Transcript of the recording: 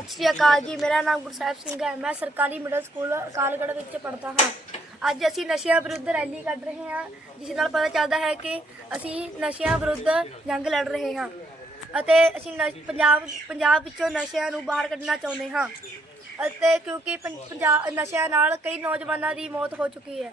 ਸਤਿ ਸ਼੍ਰੀ ਅਕਾਲ ਜੀ, ਮੇਰਾ ਨਾਮ ਗੁਰਸਾਹਿਬ ਸਿੰਘ ਹੈ। ਮੈਂ ਸਰਕਾਰੀ ਮਿਡਲ ਸਕੂਲ ਅਕਾਲਗੜ੍ਹ ਵਿੱਚ ਪੜ੍ਹਦਾ ਹਾਂ। ਅੱਜ ਅਸੀਂ ਨਸ਼ਿਆਂ ਵਿਰੁੱਧ ਰੈਲੀ ਕੱਢ ਰਹੇ ਹਾਂ, ਜਿਸ ਨਾਲ ਪਤਾ ਚੱਲਦਾ ਹੈ ਕਿ ਅਸੀਂ ਨਸ਼ਿਆਂ ਵਿਰੁੱਧ ਜੰਗ ਲੜ ਰਹੇ ਹਾਂ ਅਤੇ ਅਸੀਂ ਨਸ਼- ਪੰਜਾਬ ਪੰਜਾਬ ਵਿੱਚੋਂ ਨਸ਼ਿਆਂ ਨੂੰ ਬਾਹਰ ਕੱਢਣਾ ਚਾਹੁੰਦੇ ਹਾਂ ਅਤੇ ਕਿਉਂਕਿ ਪੰ- ਪੰਜਾਬ, ਨਸ਼ਿਆਂ ਨਾਲ ਕਈ ਨੌਜਵਾਨਾਂ ਦੀ ਮੌਤ ਹੋ ਚੁੱਕੀ ਹੈ।